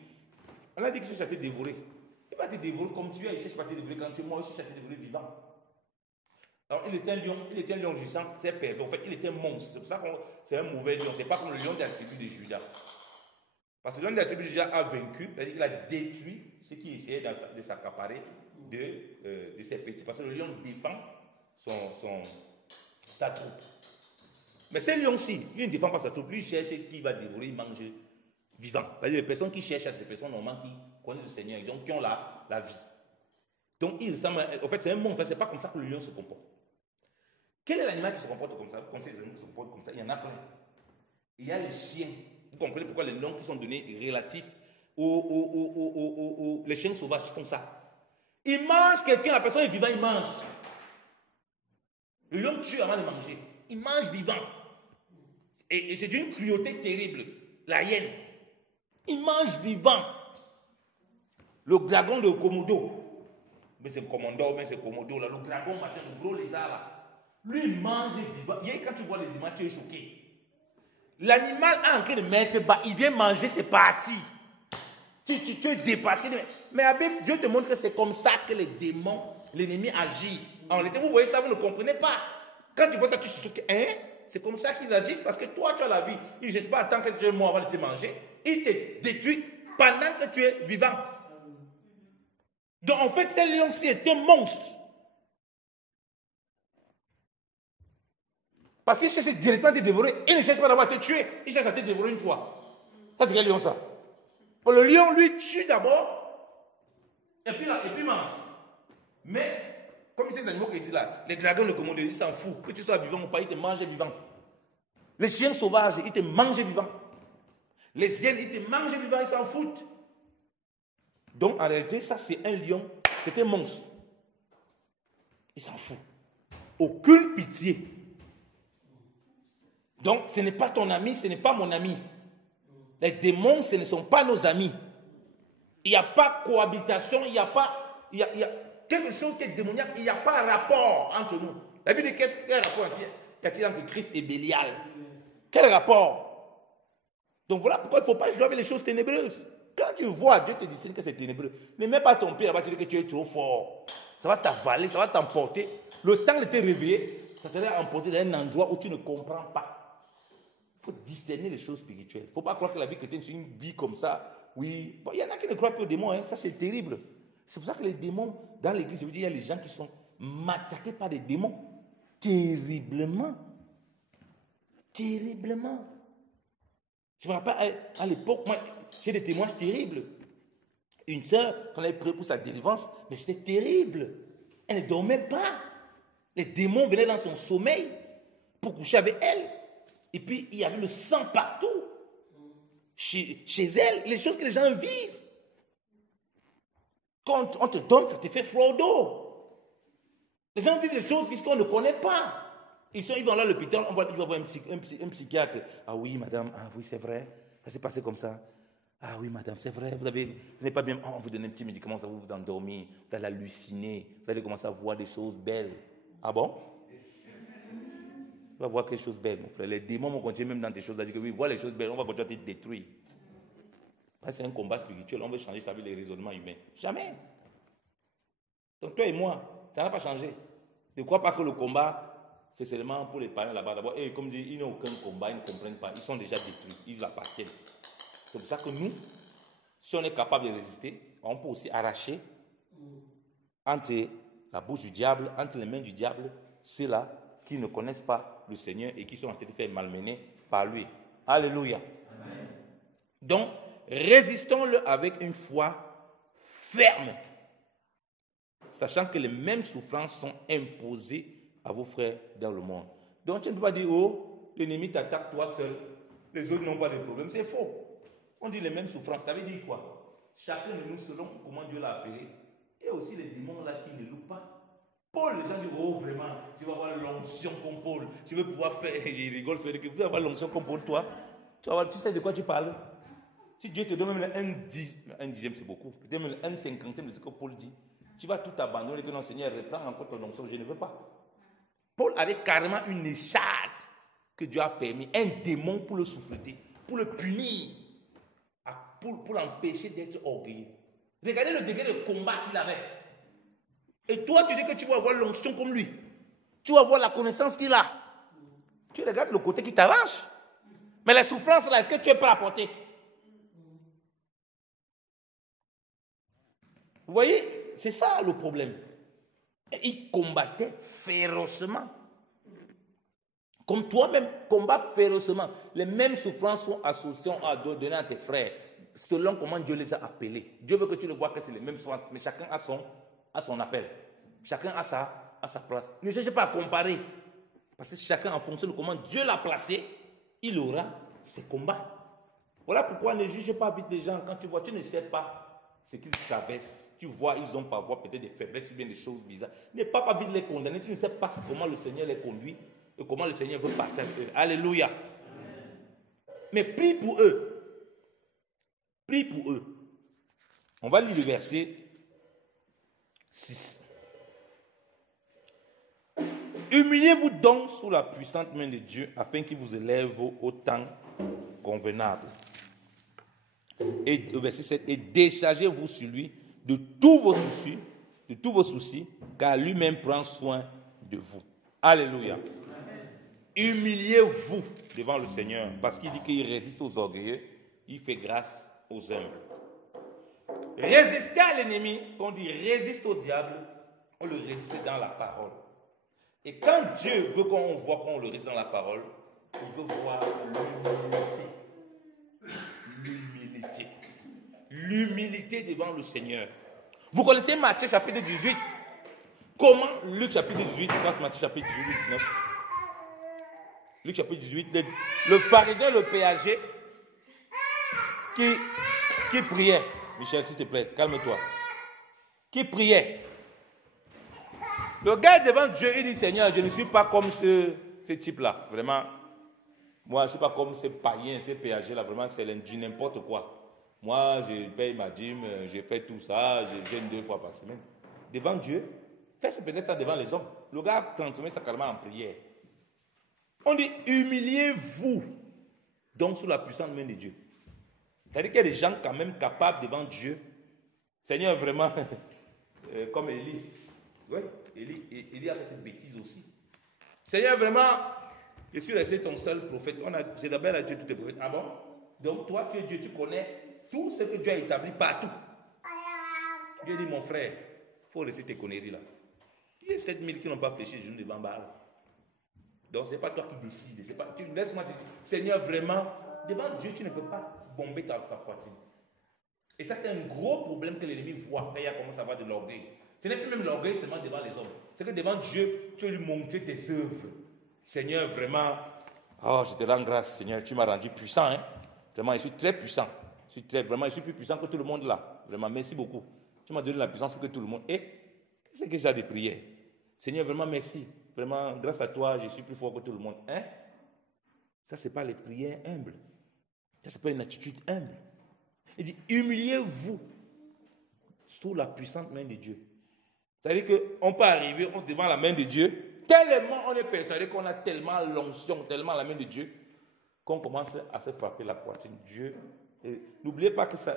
on a dit qu'il cherche à te dévorer. Il va te dévorer comme tu es, il ne cherche pas à te dévorer quand tu es mort, il cherche à te dévorer vivant. Alors, il était un lion vivant, c'est pervers. En fait, il était un monstre. C'est pour ça que c'est un mauvais lion. Ce n'est pas comme le lion de la tribu de Juda. Parce que le lion de la tribu de Juda a vaincu, c'est-à-dire qu'il a détruit ceux qui essayaient de s'accaparer de ses petits. Parce que le lion défend sa troupe. Mais ce lion-ci, lui ne défend pas sa troupe. Lui, il cherche qui va dévorer, il mange vivant. C'est-à-dire les personnes qui cherchent à des personnes normalement qui connaissent le Seigneur et donc qui ont la vie. Donc, il ressemble en fait, c'est un monstre. Ce n'est pas comme ça que le lion se comporte. Quel est l'animal qui se comporte comme ça? Comme ces animaux se comportent comme ça? Il y en a plein. Il y a les chiens. Vous comprenez pourquoi les noms qui sont donnés relatifs les chiens sauvages font ça. Ils mangent quelqu'un, la personne est vivante, il mange. Le lion tue avant de manger. Il mange vivant. Et c'est d'une cruauté terrible. La hyène. Il mange vivant. Le dragon de Komodo. Mais c'est Commando, mais c'est Komodo là. Le dragon, machin, le gros lézard là. Lui, il mange vivant. Et quand tu vois les images, tu es choqué. L'animal a en train de mettre bas. Il vient manger ses parties. Tu es dépassé. Mais la Bible, Dieu te montre que c'est comme ça que les démons, l'ennemi agit. En réalité, vous voyez ça, vous ne comprenez pas. Quand tu vois ça, tu te souviens que, hein, c'est comme ça qu'ils agissent parce que toi, tu as la vie. Ils ne cherchent pas à attendre que tu es mort avant de te manger. Ils te détruisent pendant que tu es vivant. Donc, en fait, ce lion-ci est un monstre. Parce qu'il cherche directement à te dévorer. Il ne cherche pas d'abord à te tuer. Il cherche à te dévorer une fois. Ça, c'est quel lion, ça? Le lion, lui, tue d'abord. Et puis mange. Mais, comme ces animaux qui disent là, les dragons de Komodo, ils s'en foutent. Que tu sois vivant ou pas, ils te mangent vivant. Les chiens sauvages, ils te mangent vivant. Les hyènes, ils te mangent vivant, ils s'en foutent. Donc, en réalité, ça, c'est un lion. C'est un monstre. Il s'en fout. Aucune pitié. Donc, ce n'est pas ton ami, ce n'est pas mon ami. Les démons, ce ne sont pas nos amis. Il n'y a pas cohabitation, il y a quelque chose qui est démoniaque, il n'y a pas rapport entre nous. La Bible dit quel rapport y a-t-il entre Christ et Bélial? Quel rapport? Donc voilà pourquoi il ne faut pas jouer avec les choses ténébreuses. Quand tu vois, Dieu te dit que c'est ténébreux. Ne mets pas ton pied là-bas, tu dis que tu es trop fort. Ça va t'avaler, ça va t'emporter. Le temps de te réveiller, ça te va emporter dans un endroit où tu ne comprends pas. Il faut discerner les choses spirituelles. Il ne faut pas croire que la vie chrétienne, c'est une vie comme ça. Oui, bon, il y en a qui ne croient plus aux démons, hein. Ça c'est terrible. C'est pour ça que les démons, dans l'église, je veux dire, il y a les gens qui sont matraqués par des démons. terriblement. Terriblement. Je me rappelle, à l'époque, moi, j'ai des témoignages terribles. Une sœur, quand elle priait pour sa délivrance, mais c'était terrible. Elle ne dormait pas. Les démons venaient dans son sommeil pour coucher avec elle. Et puis, il y avait le sang partout. Chez elle, les choses que les gens vivent. Quand on te donne, ça te fait froid d'eau. Les gens vivent des choses qu'on ne connaît pas. Ils vont là à l'hôpital, il va voir un psychiatre. Ah oui, madame, ah oui, c'est vrai. Ça s'est passé comme ça. Ah oui, madame, c'est vrai. Vous n'êtes pas bien. On vous donne un petit médicament, ça va vous endormir. Vous allez halluciner. Vous allez commencer à voir des choses belles. Ah bon? Tu vas voir quelque chose de belle, mon frère. Les démons vont continuer même dans des choses. Dire que oui, voir les choses belles, on va continuer à te détruire. C'est un combat spirituel. On veut changer ça avec les raisonnements humains. Jamais. Donc toi et moi, ça n'a pas changé. Ne crois pas que le combat, c'est seulement pour les parents là-bas. D'abord, et comme je dis, ils n'ont aucun combat, ils ne comprennent pas. Ils sont déjà détruits. Ils appartiennent. C'est pour ça que nous, si on est capable de résister, on peut aussi arracher entre la bouche du diable, entre les mains du diable, ceux-là qui ne connaissent pas le Seigneur et qui sont en train de faire malmener par lui. Alléluia. Amen. Donc, résistons-le avec une foi ferme, sachant que les mêmes souffrances sont imposées à vos frères dans le monde. Donc, tu ne peux pas dire, oh, l'ennemi t'attaque toi seul, les autres n'ont pas de problème. C'est faux. On dit les mêmes souffrances. Ça veut dire quoi? Chacun de nous, selon comment Dieu l'a appelé, et aussi les démons là qui ne louent pas. Paul, les gens disent, oh vraiment, tu vas avoir l'onction comme Paul. Tu veux pouvoir faire, je rigole, ça veut dire que vous allez avoir l'onction comme Paul, toi. Tu sais de quoi tu parles. Si Dieu te donne même un dixième, c'est beaucoup. Peut-être même un cinquantième de ce que Paul dit. Tu vas tout abandonner, que non, Seigneur, reprends encore ton onction, je ne veux pas. Paul avait carrément une écharde que Dieu a permis, un démon pour le souffleter, pour le punir, pour l'empêcher d'être orgueilleux. Regardez le degré de combat qu'il avait. Et toi, tu dis que tu vas avoir l'onction comme lui. Tu vas avoir la connaissance qu'il a. Tu regardes le côté qui t'arrange. Mais les souffrances là, est-ce que tu es prêt à porter? Vous voyez, c'est ça le problème. Et il combattait férocement. Comme toi-même, combat férocement. Les mêmes souffrances sont associées à donner à tes frères, selon comment Dieu les a appelés. Dieu veut que tu le vois que c'est les mêmes souffrances, mais chacun a son appel. Chacun a sa place. Ne cherchez pas à comparer. Parce que chacun, en fonction de comment Dieu l'a placé, il aura ses combats. Voilà pourquoi ne juge pas vite les gens. Quand tu vois, tu ne sais pas ce qu'ils s'abaissent. Tu vois, ils ont parfois peut-être des faiblesses ou bien des choses bizarres. Ne pas vite les condamner. Tu ne sais pas comment le Seigneur les conduit et comment le Seigneur veut partir avec eux. Alléluia. Amen. Mais prie pour eux. Prie pour eux. On va lire le verset 6. Humiliez-vous donc sous la puissante main de Dieu afin qu'il vous élève au temps convenable. Et au verset 7, et déchargez-vous sur lui de tous vos soucis, car lui-même prend soin de vous. Alléluia. Amen. Humiliez-vous devant le Seigneur, parce qu'il dit qu'il résiste aux orgueilleux, il fait grâce aux humbles. Résister à l'ennemi, quand on dit résiste au diable, on le résiste dans la parole. Et quand Dieu veut qu'on voit qu'on le résiste dans la parole, il veut voir l'humilité. L'humilité devant le Seigneur. Vous connaissez Matthieu chapitre 18? Comment Luc chapitre 18, passe Matthieu chapitre 18, 19. Luc chapitre 18, le pharisien, le péager, qui priait. Michel, s'il te plaît, calme-toi. Qui priait. Le gars devant Dieu, il dit, Seigneur, je ne suis pas comme ce type-là. Vraiment, moi, je ne suis pas comme ces païens, ces péagers-là. Vraiment, c'est du n'importe quoi. Moi, je paye ma dîme, je fais tout ça, je gêne 2 fois par semaine. Devant Dieu, fais peut-être ça devant les hommes. Le gars a transformé ça carrément en prière. On dit, humiliez-vous donc sous la puissante main de Dieu. C'est-à-dire qu'il y a des gens quand même capables devant Dieu. Seigneur, vraiment, comme Élie. Oui, Élie a fait cette bêtise aussi. Seigneur, vraiment, je suis resté ton seul prophète. Jézabel a tué tous tes prophètes. Ah bon? Donc toi, tu es Dieu, tu connais tout ce que Dieu a établi partout. Dieu dit, mon frère, il faut laisser tes conneries là. Il y a 7000 qui n'ont pas fléchi les genoux devant Baal. Donc, ce n'est pas toi qui décides. Laisse-moi dire, Seigneur, vraiment, devant Dieu, tu ne peux pas bomber ta poitrine. Et ça, c'est un gros problème que l'ennemi voit quand il commence à avoir de l'orgueil. Ce n'est plus même l'orgueil seulement devant les hommes. C'est que devant Dieu, tu veux lui montrer tes œuvres. Seigneur, vraiment, oh, je te rends grâce, Seigneur, tu m'as rendu puissant. Hein? Vraiment, je suis très puissant. Je suis plus puissant que tout le monde là. Vraiment, merci beaucoup. Tu m'as donné la puissance que tout le monde. Et qu'est-ce que j'ai des prières? Seigneur, vraiment, merci. Vraiment, grâce à toi, je suis plus fort que tout le monde. Hein? Ça, ce n'est pas les prières humbles. Ça, ce n'est pas une attitude humble. Il dit, humiliez-vous sous la puissante main de Dieu. C'est-à-dire qu'on peut arriver devant la main de Dieu, tellement on est persuadé qu'on a tellement l'onction, tellement la main de Dieu, qu'on commence à se frapper la poitrine. Dieu. N'oubliez pas que ça,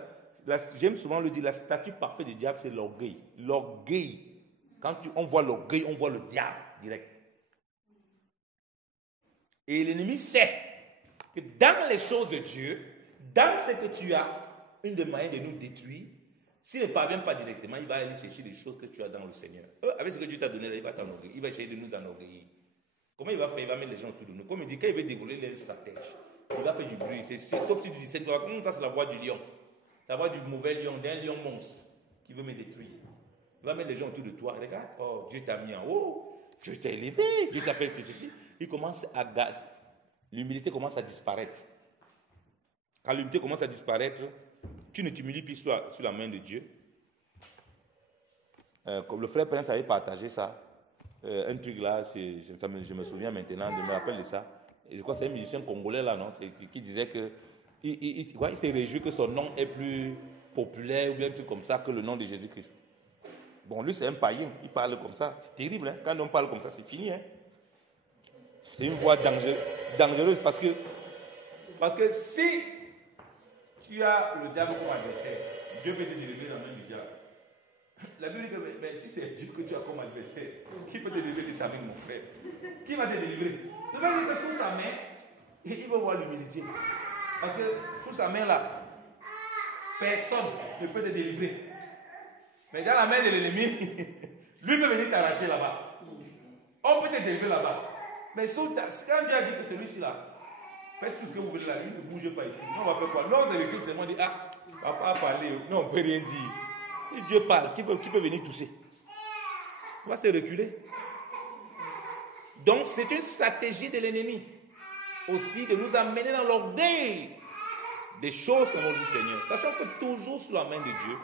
j'aime souvent le dire, la statue parfaite du diable, c'est l'orgueil. L'orgueil. Quand on voit l'orgueil, on voit le diable direct. Et l'ennemi sait que dans les choses de Dieu, dans ce que tu as, une des moyens de nous détruire, s'il ne parvient pas directement, il va aller chercher les choses que tu as dans le Seigneur. Avec ce que Dieu t'a donné, là, il va t'enorgueillir. Il va essayer de nous enorgueillir. Comment il va faire? Il va mettre les gens autour de nous. Comme il dit, quand il veut dévoiler les stratèges, il va faire du bruit. Sauf si tu dis, ça c'est la voix du lion. C'est la voix du mauvais lion, d'un lion monstre qui veut me détruire. Il va mettre les gens autour de toi. Regarde, oh, Dieu t'a mis en haut. Dieu t'a élevé. Dieu t'a fait tout ici. Il commence à garder. L'humilité commence à disparaître. Quand l'humilité commence à disparaître, tu ne t'humilies plus sur la main de Dieu. Comme le frère Prince avait partagé ça, un truc là, je me souviens maintenant, je me rappelle de ça. Et je crois que c'est un musicien congolais là, non, qui disait que il s'est réjoui que son nom est plus populaire ou bien un truc comme ça que le nom de Jésus-Christ. Bon, lui c'est un païen, il parle comme ça, c'est terrible, hein? Quand on parle comme ça, c'est fini. Hein? C'est une voix dangereuse parce que si tu as le diable comme adversaire, Dieu peut te délivrer dans la main du diable. La Bible dit que mais si c'est Dieu que tu as comme adversaire, qui peut te délivrer de sa main, mon frère? Qui va te délivrer? Tu vas dire que sous sa main, il va voir l'humilité. Parce que sous sa main là, personne ne peut te délivrer. Mais dans la main de l'ennemi, lui peut venir t'arracher là-bas. On peut te délivrer là-bas. Mais quand Dieu a dit que celui-ci là, faites tout ce que vous voulez là, lui ne bougez pas ici. Non, on va faire quoi? Non, c'est le seulement dit, ah, papa a parlé. Non, on ne peut rien dire. Si Dieu parle, qui peut venir toucher? On va se reculer. Donc, c'est une stratégie de l'ennemi aussi de nous amener dans l'orgueil des choses au nom du Seigneur. Sachant que toujours sous la main de Dieu,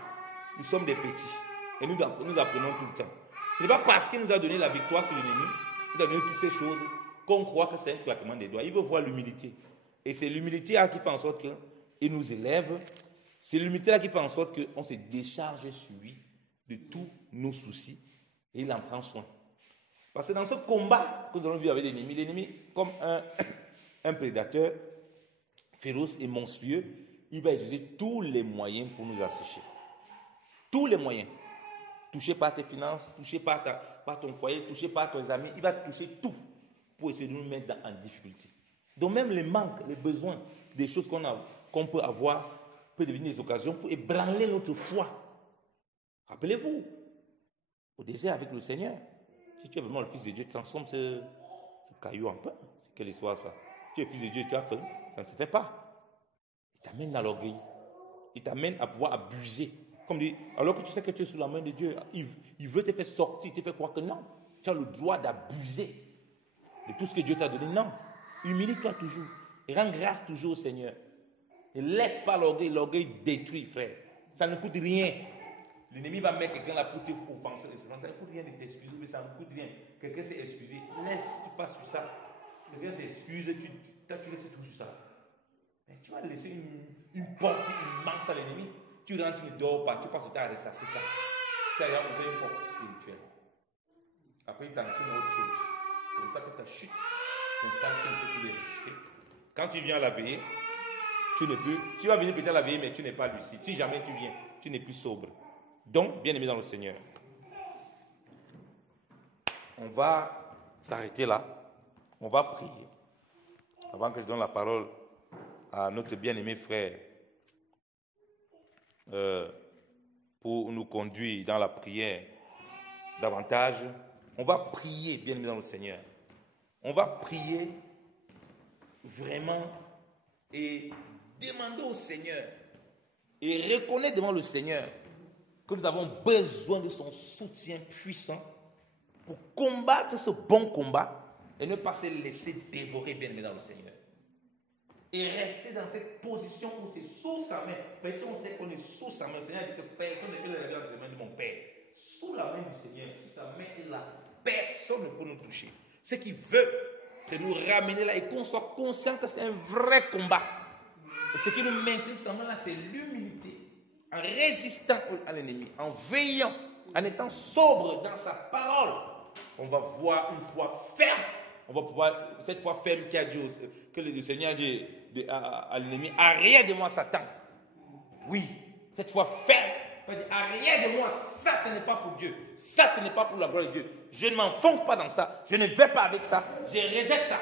nous sommes des petits et nous apprenons tout le temps. Ce n'est pas parce qu'il nous a donné la victoire sur l'ennemi, il nous a donné toutes ces choses, qu'on croit que c'est un claquement des doigts. Il veut voir l'humilité. Et c'est l'humilité qui fait en sorte qu'il nous élève. C'est l'humilité là qui fait en sorte qu'on se décharge sur lui de tous nos soucis et il en prend soin. Parce que dans ce combat que nous allons vivre avec l'ennemi, comme un prédateur féroce et monstrueux, il va utiliser tous les moyens pour nous assécher. Tous les moyens. Touché par tes finances, touché par ton foyer, touché par tes amis, il va toucher tout pour essayer de nous mettre en difficulté. Donc même les manques, les besoins, des choses qu'on peut avoir, peut devenir des occasions pour ébranler notre foi. Rappelez-vous, au désert avec le Seigneur, si tu es vraiment le Fils de Dieu, transforme ce caillou en pain. C'est quelle histoire ça? Tu es Fils de Dieu, tu as faim, ça ne se fait pas. Il t'amène à l'orgueil. Il t'amène à pouvoir abuser. Comme dit, alors que tu sais que tu es sous la main de Dieu, il veut te faire sortir, te faire croire que non. Tu as le droit d'abuser de tout ce que Dieu t'a donné. Non. Humilie-toi toujours. Et rends grâce toujours au Seigneur. Ne laisse pas l'orgueil. L'orgueil détruit, frère. Ça ne coûte rien. L'ennemi va mettre quelqu'un là pour te offenser. Ça ne coûte rien de t'excuser, mais ça ne coûte rien. Quelqu'un s'est excusé. Laisse, tu passes sur ça. Quelqu'un s'excuse, tu laisses tout sur ça. Mais tu vas laisser une porte immense à l'ennemi. Tu rentres, tu ne dors pas, tu passes le temps à ressasser ça. Tu as ouvert une porte spirituelle. Après, il t'en tire autre chose. C'est comme ça que ta chute, c'est ça que tu ne peux plus résister. Quand tu viens à la veillée, tu vas venir peut-être à la veillée, mais tu n'es pas lucide. Si jamais tu viens, tu n'es plus sobre. Donc, bien aimé dans le Seigneur, on va s'arrêter là. On va prier. Avant que je donne la parole à notre bien-aimé frère pour nous conduire dans la prière davantage, on va prier, bien aimé dans le Seigneur. On va prier vraiment et demander au Seigneur et reconnaître devant le Seigneur que nous avons besoin de son soutien puissant pour combattre ce bon combat et ne pas se laisser dévorer bien dans le Seigneur. Et rester dans cette position où c'est sous sa main. Parce que si on sait qu'on est sous sa main, le Seigneur dit que personne ne peut regarder la main de mon Père. Sous la main du Seigneur, si sa main est là, personne ne peut nous toucher. Ce qu'il veut, c'est nous ramener là et qu'on soit conscient que c'est un vrai combat. Et ce qui nous maintient seulement là, c'est l'humilité. En résistant à l'ennemi, en veillant, en étant sobre dans sa parole, on va voir une foi ferme. On va pouvoir, cette foi ferme qui a dit, que le Seigneur dit à l'ennemi, arrière de moi Satan. Oui, cette foi ferme. Arrière de moi, ça ce n'est pas pour Dieu. Ça ce n'est pas pour la gloire de Dieu. Je ne m'enfonce pas dans ça. Je ne vais pas avec ça. Je rejette ça.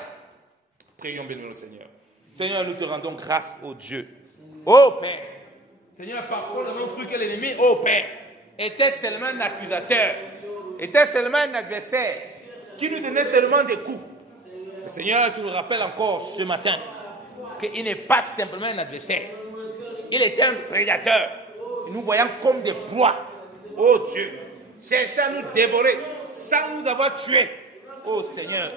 Prions bénir le Seigneur. Seigneur, nous te rendons grâce, ô Dieu. Ô Père. Seigneur, parfois nous avons cru que l'ennemi, ô Père, était seulement un accusateur. Était seulement un adversaire qui nous donnait seulement des coups. Mais Seigneur, tu nous rappelles encore ce matin qu'il n'est pas simplement un adversaire. Il était un prédateur. Nous voyons comme des proies. Oh Dieu, cherchant à nous dévorer sans nous avoir tués. Oh Seigneur,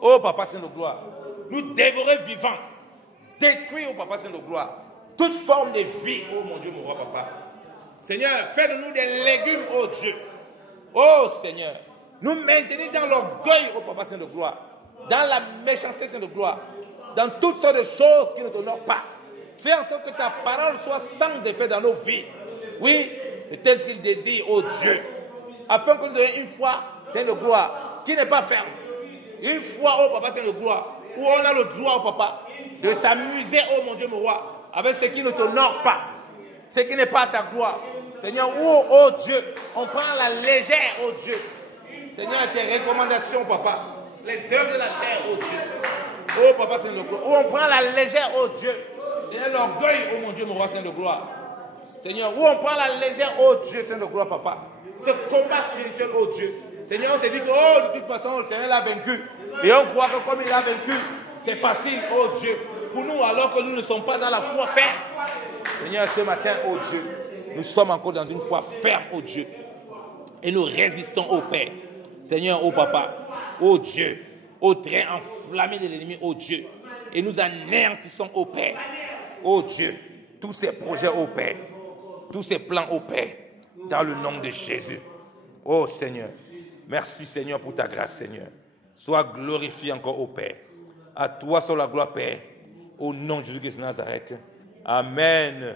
oh Papa Saint de gloire, nous dévorer vivants, détruire, oh Papa Saint de gloire, toute forme de vie, oh mon Dieu, mon roi Papa. Seigneur, fais de nous des légumes, oh Dieu. Oh Seigneur, nous maintenir dans l'orgueil, oh Papa Saint de gloire, dans la méchanceté Saint de gloire, dans toutes sortes de choses qui ne t'honorent pas. Fais en sorte que ta parole soit sans effet dans nos vies. Oui, c'est tel ce qu'il désire, oh Dieu. Afin que nous ayons une foi, Saint de gloire, qui n'est pas ferme. Une foi, oh Papa Saint de gloire, où on a le droit, oh Papa, de s'amuser, oh mon Dieu, mon roi, avec ce qui ne t'honore pas, ce qui n'est pas ta gloire. Seigneur, où, oh Dieu, on prend la légère, oh Dieu. Seigneur, tes recommandations, Papa, les œuvres de la chair, oh Dieu. Oh Papa Saint de gloire, où on prend la légère, oh Dieu. Seigneur, l'orgueil, oh mon Dieu, mon roi Saint de gloire. Seigneur, où on prend la légère, oh Dieu, Saint de gloire, Papa. Ce combat spirituel, oh Dieu. Seigneur, on s'est dit que, oh, de toute façon, le Seigneur l'a vaincu. Et on croit que comme il l'a vaincu, c'est facile, oh Dieu. Pour nous, alors que nous ne sommes pas dans la foi ferme. Seigneur, ce matin, oh Dieu, nous sommes encore dans une foi ferme, oh Dieu. Et nous résistons au Père. Seigneur, oh Papa, oh Dieu, au train enflammé de l'ennemi, oh Dieu. Et nous anéantissons au Père. Oh Dieu, tous ces projets au Père, tous ces plans au Père, dans le nom de Jésus. Oh Seigneur, merci Seigneur pour ta grâce, Seigneur. Sois glorifié encore au Père. À toi soit la gloire, Père. Au nom de Jésus-Christ de Nazareth. Amen.